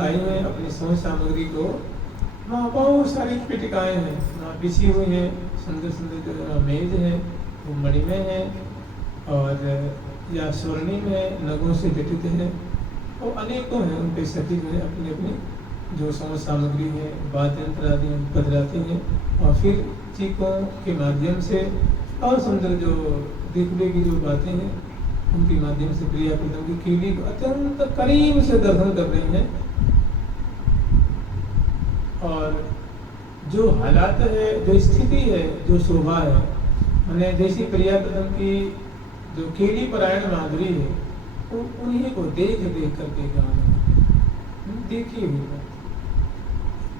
आए हैं अपनी समझ सामग्री को वहाँ बहुत सारी पिटिकाएँ हैं वहाँ बिछी हुई हैं, सुंदर सुंदर जो मेज है वो मणिमय है और या स्वर्णिम है, नगों से जटित है और अनेकों हैं उनके सटीक है अपनी अपनी जो समझ सामग्री है, वाद्य यंत्र आदि बदलाते हैं और फिर चीखों के माध्यम से और सुंदर जो दिखने की जो बातें हैं उनके माध्यम से प्रिया प्रीतम की कीली को अत्यंत करीब से दर्शन कर रहे हैं। और जो हालात है, जो स्थिति है, जो शोभा है, मैंने जैसी प्रिया प्रीतम की जो केली परायण माधुरी है वो उन्हीं को देख देख करके गाना देखिए भी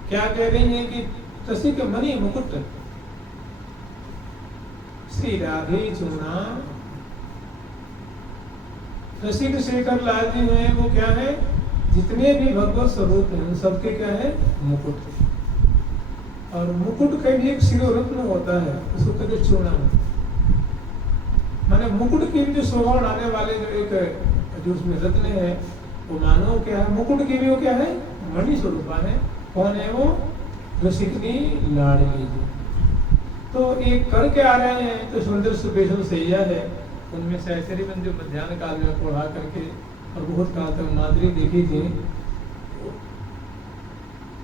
क्या कह रही है कि रसिक मणि मुकुट श्री राधे चूना। रसिक शेखर लाल जी हैं वो क्या है, जितने भी भगवत स्वरूप हैं उन सबके क्या है मुकुट। और मुकुट का भी एक शिरोरत्न होता है, उसको कहते चूर्णा। माने मुकुट की भी जो शोभा बढ़ाने वाले जो एक जो उसमें रत्न है वो मानो क्या है, मुकुट की भी वो क्या है मणि स्वरूपा है। कौन है वो, रसिकनी लाडली जी। तो एक करके आ रहे हैं तो सुंदर सुपेशल सैया है, उनमें से ऐश्वर्य जो मध्यान्ह काल में पढ़ा करके और बहुत काल तक माधुरी देखी थी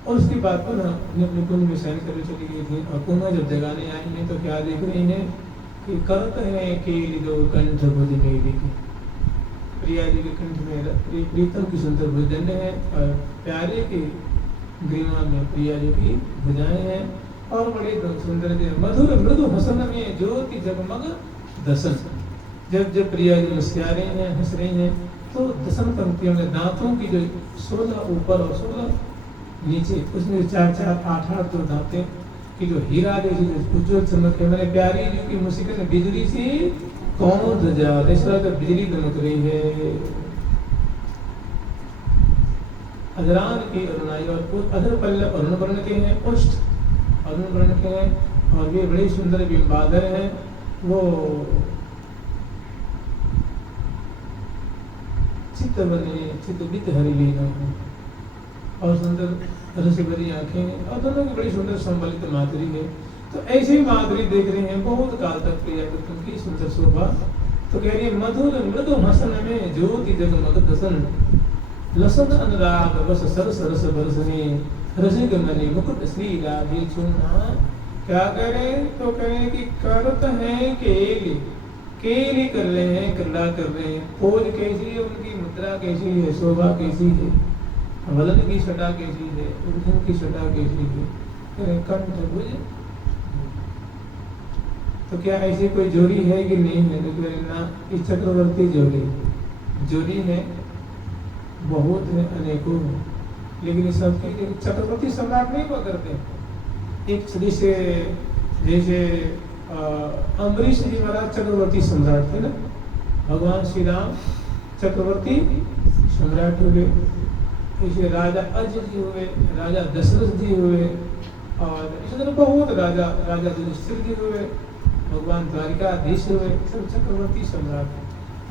और उसके बाद पुनः अपने कुंज में शयन करने चली गई थी और पुनः जब जगाने आई हैं तो क्या देख रही हैं कि करत है केली दो कंठ भुज मेली की। प्रिया जी के कंठ में प्रीतम की सुंदर भुजदंड है और प्यारे की ग्रीवा में प्रिया जी की भुजाएं हैं और बड़े सुंदर मधुर मृदु हसन में ज्योति जगमग दसन। जब जब प्रिया जी मुस्कुरा रही हैं, हंस रही हैं तो दसन पंक्तियों में दांतों की जो 16 ऊपर और 16 नीचे उसमें 4-4 8-8 जो दांतें की जो हीरा जैसी उज्जवल चमक है। मैंने प्यारी जी की मुस्कुराहट में बिजली सी कौन जा ऐसा तो बिजली दमक रही है। अजरान की अरुणाई और अधर पल्लव अरुण वर्ण के हैं, उष्ट अरुण वर्ण के हैं और वे बड़े सुंदर बिंबाधर हैं। वो चित्त बने चित्त हरि लीना और सुंदर रस भरी आंखें और दोनों की बड़ी सुंदर संबलित माधुरी है। तो ऐसी ही माधुरी देख रहे हैं बहुत काल तक प्रिया प्रीतम की सुंदर शोभा। तो कह रही है मधुर मृदु हसन में ज्योति जगमग दसन लसन अनुराग बस सरस रस बरसने रसिक मणि मुकुट श्री राधे चूना। क्या कह रहे हैं, तो कह रहे हैं कि करत है केली कर रहे हैं, क्रीड़ा कर रहे हैं। पोज कैसी है उनकी, मुद्रा कैसी है, शोभा कैसी है, वलन की छटा कैसी है, उर्धन की छटा कैसी है, कंठ भुज। तो क्या ऐसी कोई जोड़ी है कि नहीं है, तो ना इस चक्रवर्ती जोड़ी है बहुत है, अनेकों है, लेकिन सबकी चक्रवर्ती सम्राट नहीं हुआ करते। एक जैसे अम्बरीश जी महाराज चक्रवर्ती सम्राट थे ना, भगवान श्री राम चक्रवर्ती सम्राट हुए, इसे राजा अज जी हुए, राजा दशरथ जी हुए और इस तरह बहुत राजा युधिष्ठिर जी हुए, भगवान द्वारिकाधीश हुए, सब चक्रवर्ती सम्राट।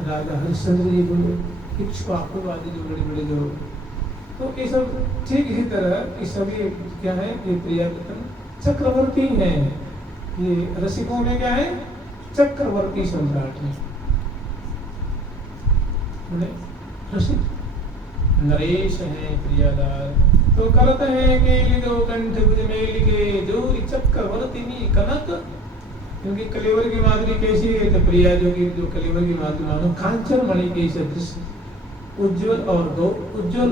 राजा हरिश्चंद्र जी हुए, इक्ष्वाकु आदि जो बड़े बड़े जो, तो ये सब ठीक इसी तरह ये सभी क्या है, ये प्रिया प्रीतम चक्रवर्ती हैं। ये रसिकों में क्या है, चक्रवर्ती सम्राट है। रसिक नरेश है प्रियालाल। तो करत है केली दो कंठ भुज मेली के जोरी चक्र चक्रवर्तिनी कनक, क्योंकि कलेवर की माधुरी कैसी है, तो प्रिया जो कलेवर की माधुरी मानो कांचन मणि के सदृश उज्जवल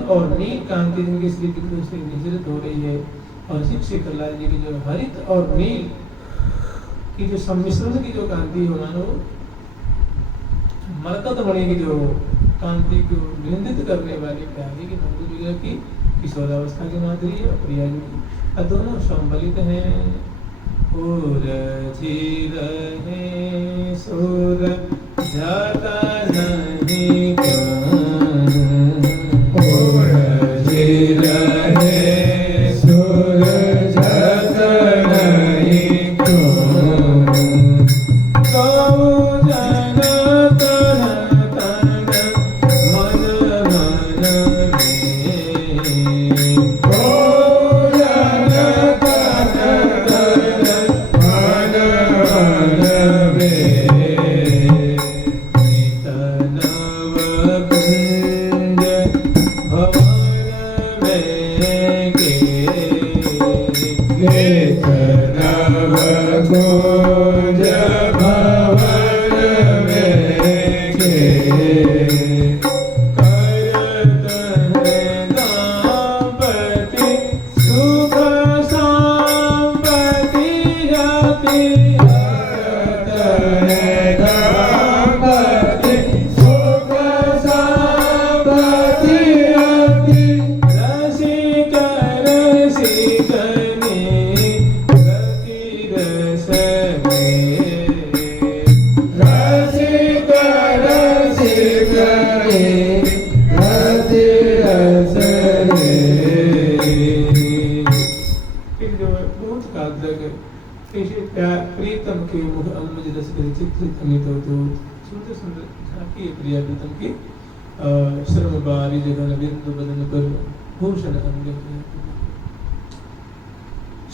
और नील कांति जिनकी श्री विग्रह से निजरित हो रही है। और श्री प्रहलाद जी की जो हरित और नील की जो सम्मिश्रण की जो कांति हो, मानो मरकत मणि की जो कांति को निंदित करने वाली प्यारी की माधुरी की किशोरावस्था की माधुरी है। और प्रिया जी की दोनों संबलित हैं। रहे सुर जाता नहीं रहे सुर जाता नहीं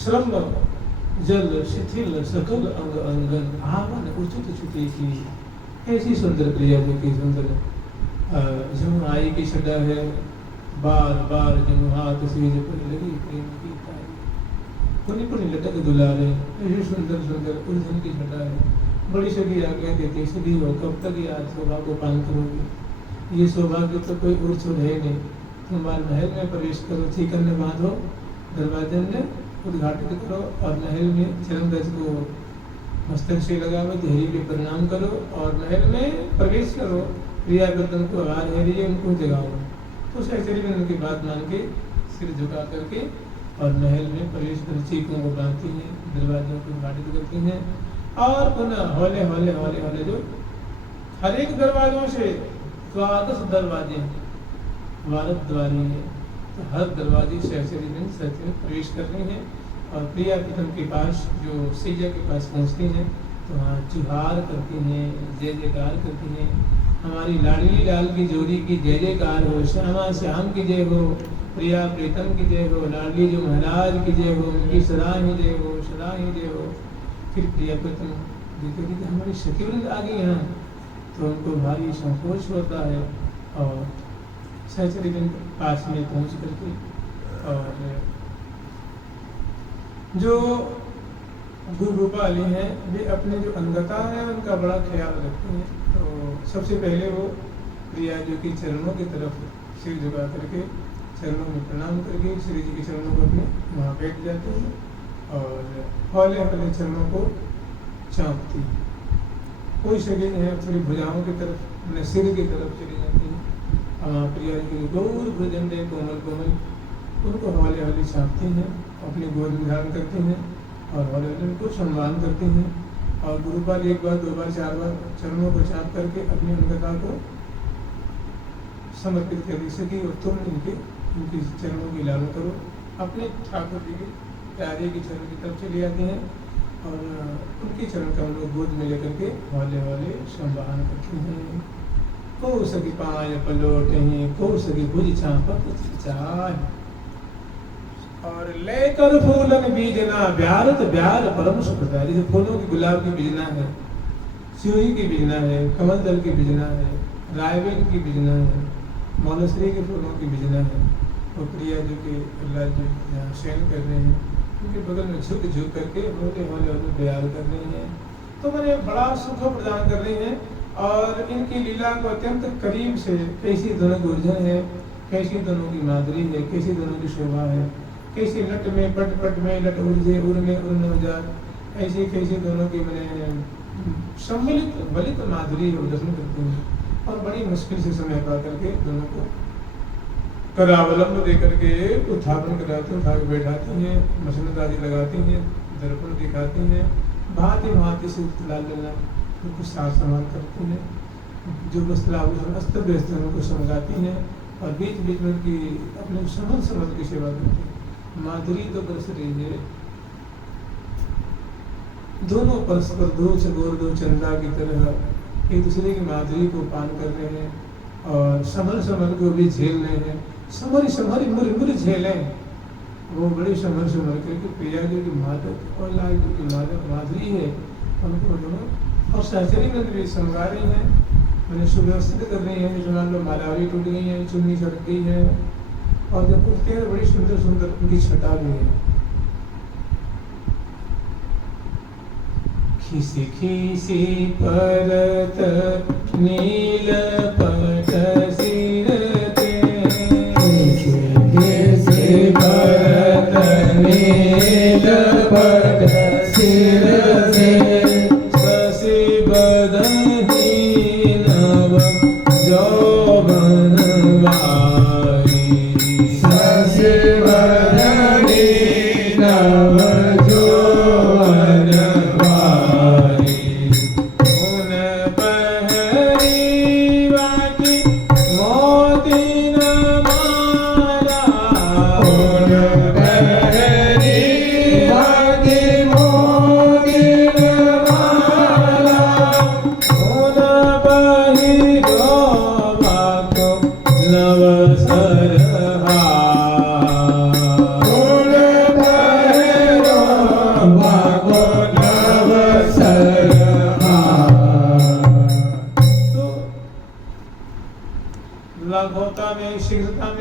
श्रम जल शिथिल सकल अंग अंगन आवन उचित छुटी की ऐसी सुंदर प्रिया जी की सुंदर जमुनाई की छटा है। बार बार जमु हाथ से जपने लगी प्रेम की ताई, पुनि पुनि लटक दुलारे ऐसी सुंदर सुंदर उलझन की छटा है। बड़ी सगी आज्ञा देती, सगी हो कब तक ये आज सौभाग्य को पालन करोगी? ये सौभाग्य तो कोई और छोड़ है नहीं। तुम महल में प्रवेश करो, चिकन में बांधो, दरवाजे में उद्घाटित करो और महल में चरणदास को मस्तक से लगाओ, धैर्य के प्रणाम करो और महल में प्रवेश करो। प्रिया गर्दन को आवाज है रही है, उनको जगाओ। तो सहचरी में उनकी बात मान के सिर झुका करके और महल में प्रवेश कर चीखों को बांधती हैं, दरवाजों को उद्घाटित करती हैं। और पुनः हौले हौले हौले हौले जो हर एक दरवाजों से 12 दरवाजे भारत द्वारी है, तो हर दरवाजे से ऐसे प्रवेश करनी है। और प्रिया प्रीतम के पास जो सैया के पास पहुँचती हैं तो वहाँ चुहार करती हैं, जय जयकार करती हैं। हमारी लाडली लाल की जोड़ी की जय जयकार हो, श्यामा श्याम की जय हो, प्रिया प्रीतम की जय हो, लाडली जो महाराज की जय हो, उनकी सदा ही जय हो, सदा ही जय हो। फिर प्रिया प्रीतम देखते कि हमारी सखीवृंद आ गई यहाँ, तो उनको भारी संकोच होता है और सहचरी के पास में पहुँच करके और जो गुरु गोपाली हैं वे अपने जो अंगता है उनका बड़ा ख्याल रखते हैं। तो सबसे पहले वो प्रिया जी के चरणों की तरफ सिर झुका करके चरणों में प्रणाम करके श्री जी के चरणों को अपने वहाँ बैठ जाते हैं और हौले हौले चरणों को चाँपती। कोई शरीर है थोड़ी भुजाओं की तरफ, अपने सिर की तरफ चली जाती है। प्रिया जी के गौर भुजंडे कोमल कोमल उनको हौले हौले चाँपती हैं, अपने गोद में धारण करती हैं और हौले हौले उनको सम्मान करती हैं। और गुरुपाल एक बार, दो बार, चार बार चरणों को चाँप करके अपनी अंगता को समर्पित कर सकी और तुम उनकी चरणों की लालन करो। अपने ठाकुर जी के प्यारे की चरण की तरफ चली जाती हैं और उनकी चरण का लोग गोद में लेकर के हौले हौले सम्मान करते हैं। को सकी पाए पलोट हैं, को सकी भुज चापत चाय और लेकर फूलन बीजना ब्यारत ब्यार परम सुखदाय। जैसे फूलों की गुलाब की बीजना है, चूही की बीजना है, कमल दल की बीजना है, रायवेल की बीजना है, मौलश्री के फूलों की बीजना है। और प्रिया जी के प्रहलाद जी यहाँ शयन कर रहे हैं उनके बगल में झुक झुक करके हौले हौले हौले प्यार कर रही हैं। तो मैंने बड़ा सुख प्रदान कर रही हैं और इनकी लीला को अत्यंत करीब से कैसी दोनों की उलझन है, कैसी दोनों की माधुरी है, कैसी दोनों की शोभा है, कैसी लट में पट पट में लट उलझे उर्मे उर्न उजान, ऐसी कैसी दोनों की मैंने सम्मिलित बलित माधुरी है दर्शन करती हूँ। और बड़ी मुश्किल से समय पा करके दोनों को करावलंब दे करके उत्थापन कराती हैं, उठा के बैठाती हैं, मसनद आदि लगाती हैं, दर्पण दिखाती हैं, भांति भांति से लाल लला उनको साफ समान करती हैं, जो वस्त्र आभूषण अस्त व्यस्त उनको समझाती हैं और बीच बीच में उनकी अपने समझ समझ की सेवा करती हैं। माधुरी तो बरस रही है, दोनों परस्पर दो चकोर दो चंदा की तरह एक दूसरे की माधुरी को पान कर रहे हैं और संभल संभल को भी झेल रहे हैं। संभरी संभरी मुरी मुरी झेलें, वो बड़ी संभल संभल करके प्रिया जी की माधव और लाल जी की माधुरी है उनको दोनों और सहचरी में भी समझा रही हैं, मैंने सुव्यवस्थित कर रही हैं। जैसे मान लो मालावरी टूट गई है, चुन्नी छट गई है और जब उठते हैं बड़ी सुंदर सुंदर उनकी छटा भी है। खिसी खिसी परत नील पट सिर ते, खिसी परत नील पट सिर ते, शशि बदनी नव यौवन वारी, शशि बदनी नव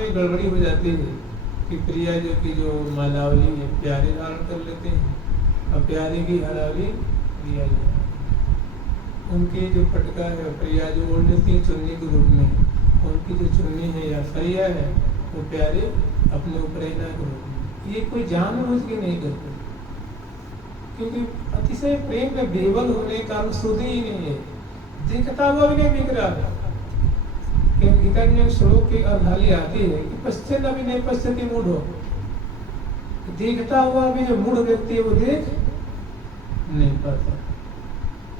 गड़बड़ी हो जाती है कि प्रिया जो की जो मालावली है प्यारे धारण कर लेते हैं और प्यारे की हलावली प्रिया जी, उनकी जो पटका है प्रिया जो ओढ़ लेती है चुन्नी के रूप में, उनकी जो चुन्नी है या सरिया है वो प्यारे अपने ऊपर रहना के रूप में। ये कोई जानबूझ के नहीं करते क्योंकि अतिशय प्रेम में बेवल होने का अनुसूदी ही नहीं है, दिखता हुआ भी नहीं दिख रहा है। गीता की एक श्लोक की अर्धाली आती है कि पश्चिम अभी नहीं पश्चिमी मूढ़ हो, देखता हुआ भी जो मूढ़ व्यक्ति है वो देख नहीं पाता।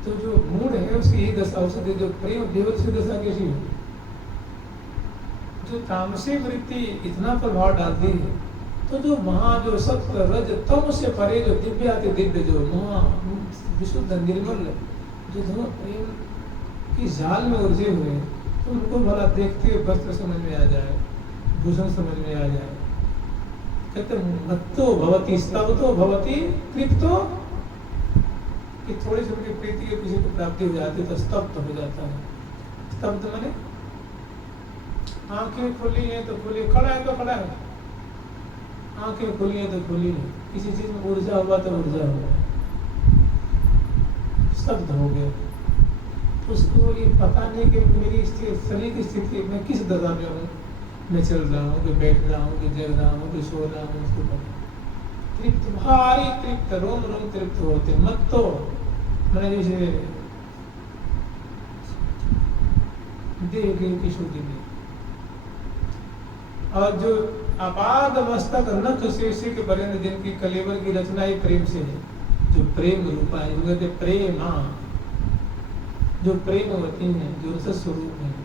तो जो मूढ़ है उसकी ये दशा, उसे जो प्रेम देवल से दशा कैसी हो, जो तामसिक वृत्ति इतना प्रभाव डालती है तो जो वहाँ जो सत्य रज तम से परे जो दिव्य आते दिव्य जो वहाँ विशुद्ध निर्मल जो दोनों प्रेम की जाल में उलझे हुए हैं तो उनको भला देखते हुए वस्त्र समझ में आ जाए, भूषण समझ में आ जाए। कहते मत्तो भवती स्तब्धो भवती तृप्तो, कि थोड़ी सी उनकी प्रीति के किसी को प्राप्ति हो जाती है तो स्तब्ध हो जाता है। स्तब्ध माने आंखें खुली है तो खुली, खड़ा है तो खड़ा है, आंखें खुली है तो खुली है, किसी चीज में ऊर्जा हुआ तो ऊर्जा हुआ, स्तब्ध हो गया। उसको ये पता नहीं कि मेरी शरीर की स्थिति में किस दशा में हूँ, मैं चल रहा हूँ कि बैठ रहा हूँ कि जग रहा हूँ कि सो रहा हूँ, उसको पता। तृप्त भारी तृप्त रोम रोम तृप्त होते मत तो मैंने जैसे देह की शुद्धि में और जो अपाद मस्तक नख शेषे के पर्यंत जिनकी कलेवर की रचना ही प्रेम से है, जो प्रेम रूपा है, कहते प्रेमा, जो प्रेमवती हैं, जो रस स्वरूप हैं,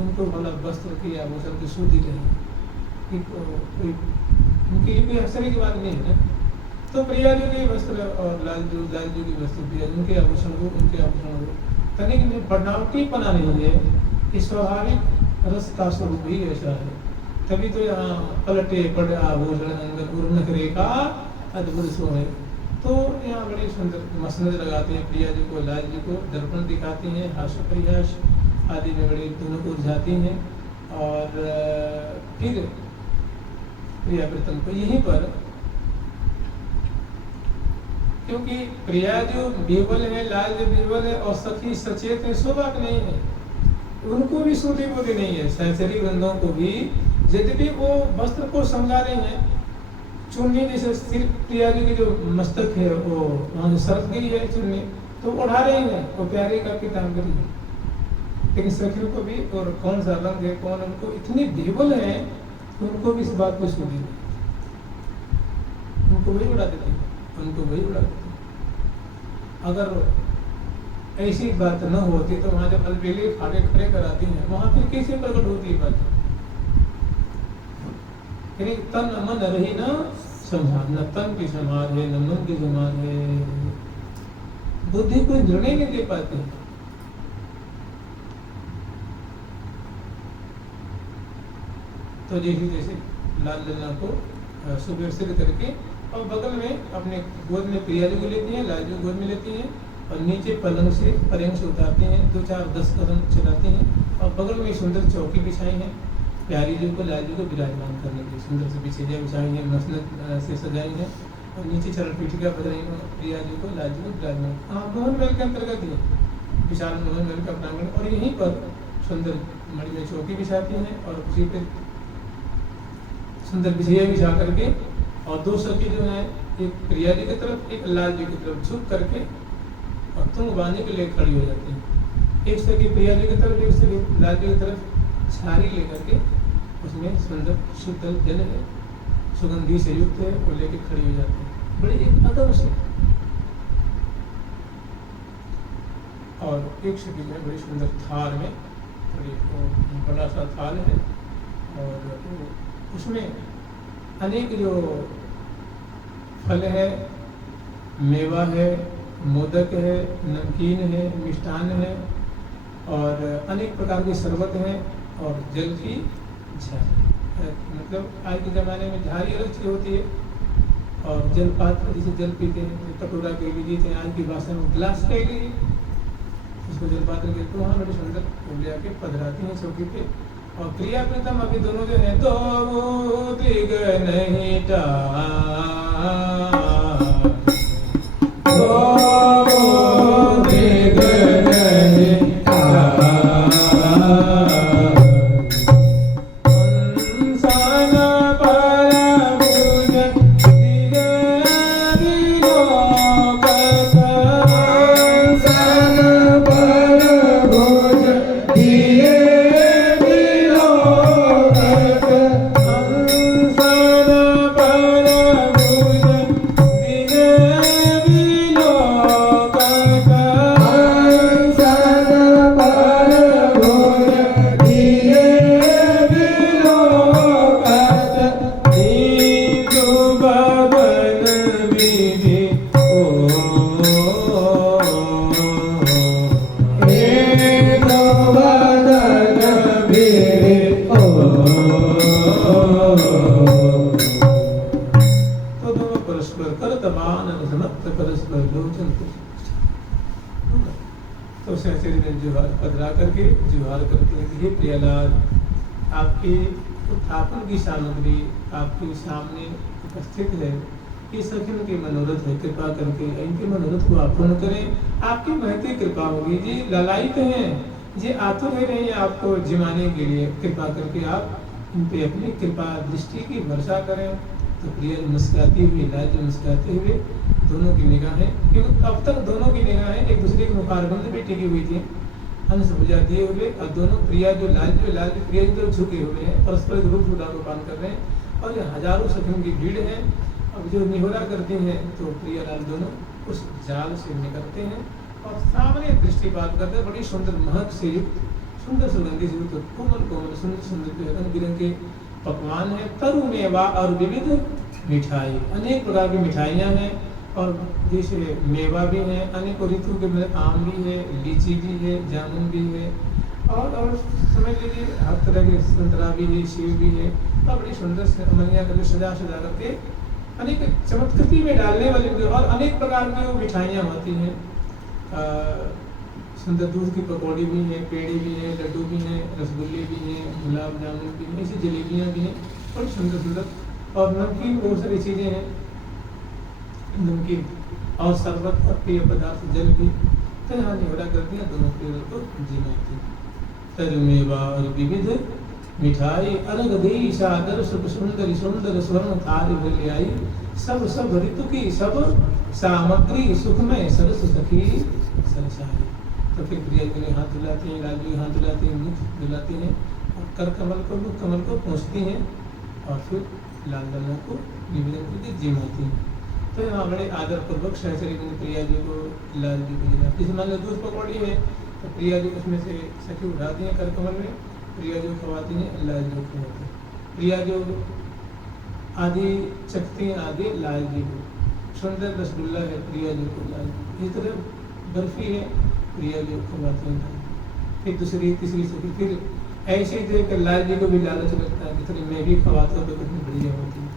उनको भला वस्त्र की आभूषण की शुद्धि रहे, उनके लिए कोई आश्चर्य की बात नहीं है ना। तो प्रिया जी के वस्त्र और लाल जी की वस्त्र प्रिया उनके आभूषण हो तनिक में बनावटीपना नहीं है, ये स्वाभाविक रस का स्वरूप ही ऐसा है। तभी तो यहाँ पलटे पड़ आभूषण अंदर उर्नक रेखा अद्भुत सो है। तो यहाँ बड़ी सुंदर मसनद लगाते हैं प्रिया जी को, लाल जी को, दर्पण दिखाती हैं, हास्य प्रयास आदि में बड़ी दोनों को उलझाती हैं और फिर प्रिया प्रीतम को यहीं पर क्योंकि प्रिया जो बिहुल है, लाल जो बिहुल है और सखी सचेत है, स्वभाव नहीं है, उनको भी श्रुति बुद्धि नहीं है। सहचरी वृंदों को भी यद्यपि वो वस्त्र को समझा रही है, चुन्नी जैसे सिर्फ प्रिया जी की जो मस्तक है वो वहाँ से सरक गई है चुन्नी, तो उड़ा रही है, वो प्यारे का पीताम्बरी है, लेकिन सखियों को भी और कौन सा रंग है कौन, उनको इतनी बेबल है कि उनको भी इस बात को सुनी नहीं, उनको वही उड़ा देती, उनको वही उड़ा देती। अगर ऐसी बात न होती तो वहाँ जब अलबेले फाड़े खड़े कराती हैं, वहाँ फिर कैसे प्रकट होती है बात? तन मन रही ना संभार, न तन की संभार है न मन की संभार है, बुद्धि कोई निर्णय नहीं दे पाती। तो जैसे जैसे लाल लल्ला को सुव्यवस्थित करके और बगल में अपने गोद में प्रिया जी को लेती हैं, लाल जी को गोद में लेती हैं और नीचे पलंग से पर्यंग से उतारते हैं, 2-4-10 कदम चलाते हैं और बगल में सुंदर चौकी बिछाई है, प्यारी जी को लाल जी को विराजमान करने के लिए सुंदर से बिछेजियाँ बिछाई है, मसनद से सजाई है और नीचे चरण पीठिका बज रही है, प्रिया जी को लाल जी को विराजमान। हाँ, मोहन महल के अंतर्गत ही विशाल मोहन महल का प्रांगण, और यहीं पर सुंदर मणि में चौकी बिछाती हैं और उसी पे सुंदर बिछैया बिछा करके और दो सखी जो है, एक प्रिया जी की तरफ एक लाल जी की तरफ झुक करके और तुंग बांधने के लिए खड़ी हो जाती है। एक सखी प्रिया जी की तरफ, एक सखी लाल जी की तरफ छारी लेकर के उसमें सुंदर शुद्ध जल है, सुगंधी से युक्त है, वो लेके खड़ी हो जाती है बड़ी एक अदब से। और एक सखी जो है बड़ी सुंदर थार में, बड़ा सा थाल है और उसमें अनेक जो फल है, मेवा है, मोदक है, नमकीन है, मिष्ठान है और अनेक प्रकार के शरबत हैं और जल की झारी, मतलब आज के ज़माने में झारी अलग चीज़ होती है और जल पात्र जिसे जल पीते हैं, कटोरा कह लीजिए, आज की भाषा में गिलास कह लीजिए, उसको जल पात्र कहते हैं। वहाँ बड़े सुंदर ले आके पधराती हैं चौकी पे। और प्रिया प्रीतम अभी दोनों जो है, दो दिग नहीं की सामग्री आपके सामने उपस्थित है। ये सखी उनके मनोरथ है, कृपा करके इनके मनोरथ को आप पूर्ण करें, आपकी महती कृपा होगी। जी ललायित हैं, जी आतुर है रही आपको जिमाने के लिए, कृपा करके आप इन पे अपनी कृपा दृष्टि की वर्षा करें। तो प्रिया मुस्कुराती हुई, लाल मुस्कुराते हुए दोनों की निगाहें, क्योंकि अब तक दोनों की निगाहें एक दूसरे के मुखारबंद पे टिकी हुई थी, अंश बुझा दिए हुए, और दोनों प्रिया जो लाल प्रिया की तरफ झुके हुए हैं, परस्पर रूप उदारोपान कर रहे हैं और ये हजारों सखियों की भीड़ है। अब जो निहोरा करती हैं तो प्रिया लाल दोनों उस जाल से निकलते हैं और सामने दृष्टिपात करते हैं। बड़ी सुंदर महक से युक्त, सुंदर सुगंधी से युक्त, कोमल कोमल सुंदर सुंदर रंग बिरंगे पकवान है, तरु मेवा और विविध मिठाई, अनेक प्रकार की मिठाइयाँ हैं और जैसे मेवा भी है, अनेक ऋतु के मतलब आम भी है, लीची भी है, जामुन भी है और समझ लीजिए हर तरह के संतरा भी है, सेब भी है और बड़ी सुंदर से अमनिया करके सजा करके अनेक चमत्कृति में डालने वाली और अनेक प्रकार की मिठाइयाँ होती हैं। सुंदर दूध की पकौड़ी भी है, पेड़ी भी है, लड्डू भी हैं, रसगुल्ले भी हैं, गुलाब जामुन भी हैं, ऐसी जलेबियाँ भी हैं, बड़ी सुंदर सुंदर और नमकीन बहुत सारी चीज़ें हैं नमकीन। और शरबत और पेय पदार्थ जल भी। तो यहाँ निहोरा कर दिया दोनों पेड़ों को जीना थी। तरुमेवा और विविध मिठाई अलग देई सादर सुख सुंदर सुंदर स्वर्ण थारी भले आई। सब सब ऋतु की सब सामग्री सुखमय सरस सखी सरसाई। तो फिर प्रिया जी ने हाथ धुलाते हैं, लाल जी हाथ धुलाते हैं, मुख धुलाते हैं और कर कमल को मुख कमल को पहुँचती हैं और फिर लाल लल्ला को निवेदन करके जिमाती हैं। तो यहाँ बड़े आदर पूर्वक सहचरी ने प्रिया जी को लाल जी को जिला। जैसे मान लो दूध पकौड़ी है तो प्रिया जी उसमें से सखी उठाती हैं कर कमल में, प्रिया जी खवाती हैं, लाल जी को खवाती हैं। प्रिया जो आधी चखती हैं आधी लाल जी को। सुंदर रसगुल्ला है प्रिया जी को लाल जी, इस तरह बर्फी है प्रिया जी को खवाती हैं। फिर दूसरी तीसरी सखी फिर ऐसे ही देख लाल जी को भी लालच लगता है कि थोड़ी मैं भी खवाता हूँ तो कितनी बढ़िया होती है।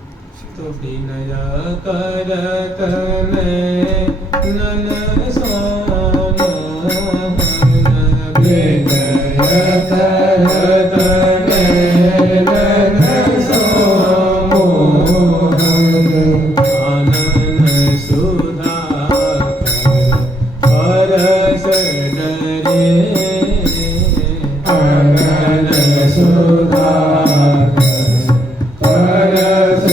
तो बिनया करत नन सोना बिनया करत नन सोमोहन आनन सुधा परस डरे आनन सुधा परस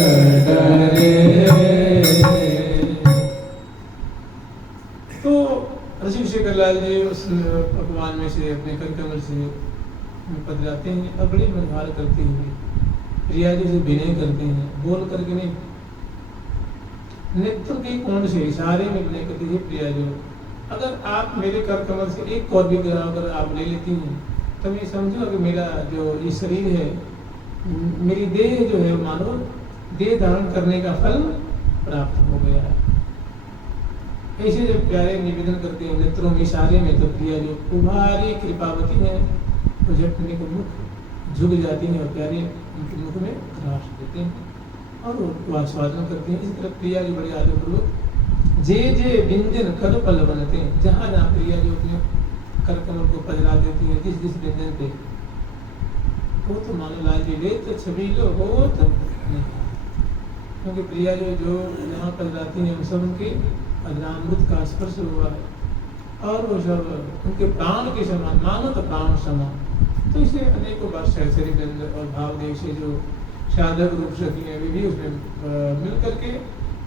डरे। तो ऋषि शेखर लाल जी उस पकवान में से अपने कर कमल से पधराते हैं और बड़ी मनभार करते हुए प्रिया जी से विनय करते हैं, बोल करके नहीं नेत्र के कोण से इशारे में विनय करते हैं। प्रिया जी अगर आप मेरे कर कमल से एक और भी अगर आप ले लेती हैं तो मैं समझूंगा कि मेरा जो ये शरीर है, मेरी देह जो है मानो देह धारण करने का फल प्राप्त हो गया है। ऐसे जब प्यारे निवेदन करते हैं नेत्रों में इशारे में तो प्रिया जो कुमारी कृपावती है तो झटने को मुख झुक जाती हैं और प्यारे उनके मुख में ग्रास देते हैं और वो आस्वादन करते हैं। इसी तरह प्रिया जो बड़े आदरपूर्वक जे जे व्यंजन कर पल बनते हैं, जहाँ जहाँ प्रिया जो अपने कर कमल को पधरा देती है जिस जिस व्यंजन पे वो तो मानो लाल जी ले तो छवि लो हो तो नहीं, क्योंकि प्रिया जो यहाँ पधराती हैं उन सब उनके अजरामृत का स्पर्श हुआ है और वो सब उनके प्राण के समान मानो तो प्राण समान। तो इसे अनेकों बार सहचरी वृंद और भावदेव से जो साधक रूप सखी हैं वे भी उसमें मिल करके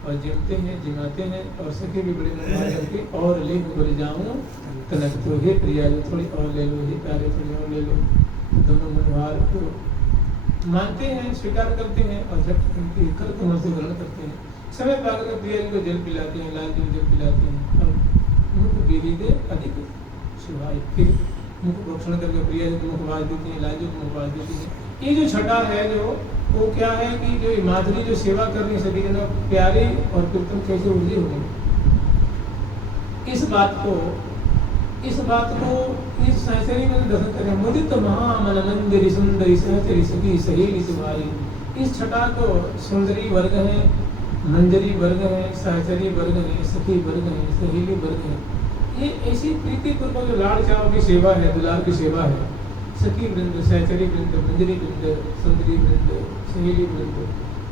और जिमते हैं जिमाते हैं और सखी भी बड़े मनवा करके और ले बोले जाऊँ कनक तो हे प्रिया जो थोड़ी और ले लो, हे प्यारे थोड़ी और ले लो। दोनों मनवार को मानते हैं, स्वीकार करते हैं और झट उनकी कर कमल से ग्रहण करते हैं। समय पाकर के प्रिया जी को जल पिलाते हैं, लाल जी को जल पिलाते हैं और मुख बेरी दे अधिक सुहाई। फिर मुख भक्षण करके प्रिया जी को मुखवास देती हैं, लाल जी को मुखवास देती हैं। ये जो छठा है जो वो क्या है कि जो माधुरी जो सेवा करनी सभी जनों प्यारी और कीर्तन कैसे उर्जी होगी, इस बात को इस सहचरी में दर्शन करें। मुदित महामन मंदिर सुंदरी सहचरी सखी सहेली तुम्हारी। इस छठा को सुंदरी वर्ग है, मंजरी वर्ग है, सहचरी वर्ग है, सखी वर्ग है, सहेली वर्ग है। ये ऐसी प्रीति पूर्वक जो लाड़ चाव की सेवा है, दुलार की सेवा है, सखी वृंद, सहचरी वृंद, मंजरी वृंद, सुंदरी वृंद, सहेली वृंद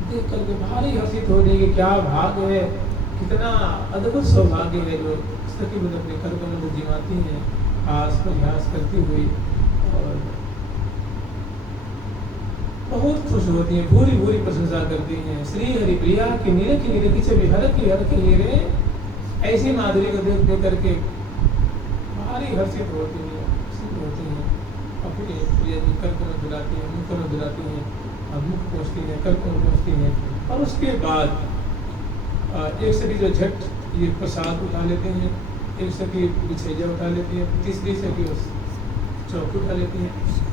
देख करके भारी हर्षित हो जाएगी। क्या भाग है, कितना अद्भुत सौभाग्य है जो सखी वृंद अपने कर कमल को जिमाती हैं हास परिहास करती हुई और बहुत खुश होती हैं, भूरी भूरी प्रशंसा करती हैं। श्री हरि प्रिया की निरखी निरखी से हर की हेरे ऐसी माधुरी को देख देख करके भारी हर्षित होती हैं, होती हैं। और फिर प्रिया जी कर कमल धुलाती हैं, मुख कमल धुलाती हैं और मुख पहुँचती हैं, कर कमल पहुँचती हैं। और उसके बाद एक सखी जो झट ये प्रसाद उठा लेते हैं, एक सखी बिछैया उठा लेती है, तीसरी सखी चौकी उठा लेती है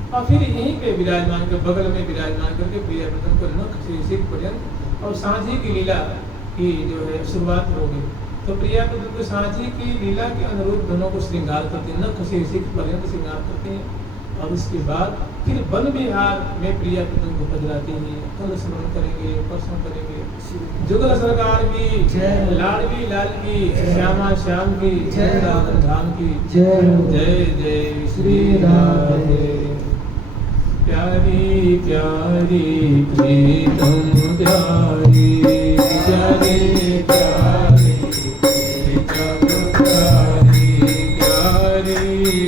और फिर यहीं पे विराजमान कर बगल में विराजमान करके प्रिया प्रथम को नख से सिर पर्यंत और सांझी की लीला की जो है शुरुआत होगी। तो प्रिया प्रथम को सांझी की लीला के अनुरूप दोनों को श्रृंगार करते हैं, नख से सिर पर्यंत श्रृंगार करते हैं। और उसके बाद फिर वन विहार में प्रिया प्रथम को पधराते हैं। कल स्मरण करेंगे, परसों करेंगे। जुगल सरकार की जय, लाडवी लाल की, श्यामा श्याम की जय, वृंदावन धाम की जय, जय जय श्री राधे। प्यारी प्यारी प्रीतम प्यारी प्यारी प्यारी